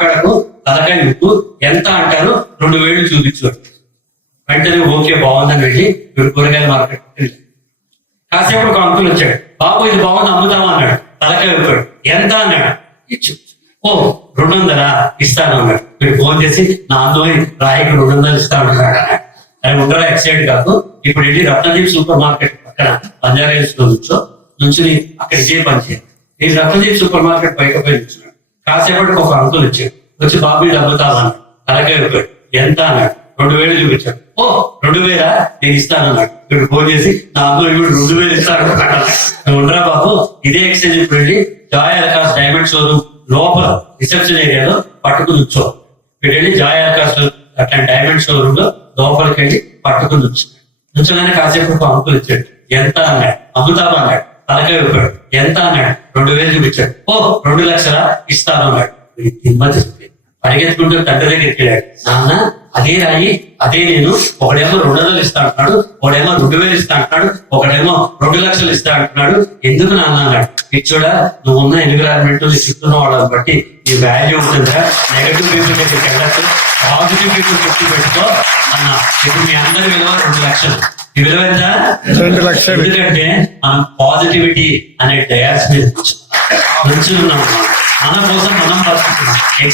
మాట్లాడను తలకాయ విప్పు ఎంత అంటారు రెండు వేలు చూపించు. వెంటనే ఓకే బాగుందని వెళ్ళి వీడు కూరగాయల మార్కెట్ కాసేపు ఒక అంకుల్ వచ్చాడు. బాబు ఇది బాగుంది అమ్ముతావా? అన్నాడు. తలకాయ విప్పాడు ఎంత? అన్నాడు. ఇచ్చు ఓ రెండు వందలా? ఇస్తాను అన్నాడు. మీరు ఫోన్ చేసి నా అందోని రాయికి రెండు వందలు ఇస్తాను అన్నాడు. అది ఉండరా ఎక్సైడ్ కాదు ఇప్పుడు వెళ్ళి రత్నదీప్ సూపర్ మార్కెట్ పక్కన బంజారా హిల్స్లో నుంచో నుంచి అక్కడ ఇదే పని చేయాలి నేను రత్నదీప్ సూపర్ మార్కెట్ పైకి పోయి కాసేపటికి ఒక అంకుల్ వచ్చాడు. వచ్చి బాబు ఇది అమ్ముతావా అలాగే తలకాయ ఎంత అన్నాడు. రెండు వేలు చూపించాడు. ఓ రెండు వేల? నేను ఇస్తాను అన్నాడు. ఇప్పుడు ఫోన్ చేసి నా అంకుల్ ఇప్పుడు రెండు వేలు ఇస్తాడు ఉండరా బాబు? ఇదే ఎక్స్చేంజ్ ఇప్పుడు వెళ్ళి జాయ్ అలకాస్ డైమండ్ షోరూమ్ లోపల రిసెప్షన్ ఏరియాలో పట్టుకుని ఉంచో. ఇప్పుడు వెళ్ళి జాయ్ అలకాస్ అట్లా డైమండ్ షోరూమ్లో లోపలికి వెళ్ళి పట్టుకుని ఉంచు. నుంచోగానే కాసేపు ఒక అంకుల్ ఇచ్చాడు ఎంత అన్నాడు? అమ్ముతావా అన్నాడు. తలకాయ ఎంత అన్నాడు? రెండు వేలు చూపించాడు. ఓ రెండు లక్షల? ఇస్తాను అన్నాడు. వీడికి పరిగెత్తుకుంటూ తండ్రి దగ్గరికి వెళ్ళాడు. నాన్న అదే రాయి అదే నేను. ఒకడేమో రెండు వందలు ఇస్తా అంటున్నాడు. ఒకడేమో రెండు వేలు ఇస్తా అంటున్నాడు. ఒకడేమో రెండు లక్షలు ఇస్తా అంటున్నాడు. ఎందుకు నాన్న? అన్నాడు. పిచ్చోడా నువ్వు ఉన్న ఎన్విరాన్మెంట్ నీ చుట్టూ వాళ్ళని బట్టి నీ వాల్యూ ఉంటుందా? నెగటివ్ పీపుల్ దగ్గరికి వెళ్ళచ్చు పాజిటివ్ పీపుల్ చుట్టూ పెట్టుకో అన్న. ఇప్పుడు మీ అందరి విలువ రెండు లక్షలు. రెండు లక్షలు. ఎందుకంటే మనం పాజిటివిటీ అనే డయాస్ మీద నుంచి ఉన్నాం. మన కోసం మనం బతుకుతున్నాం.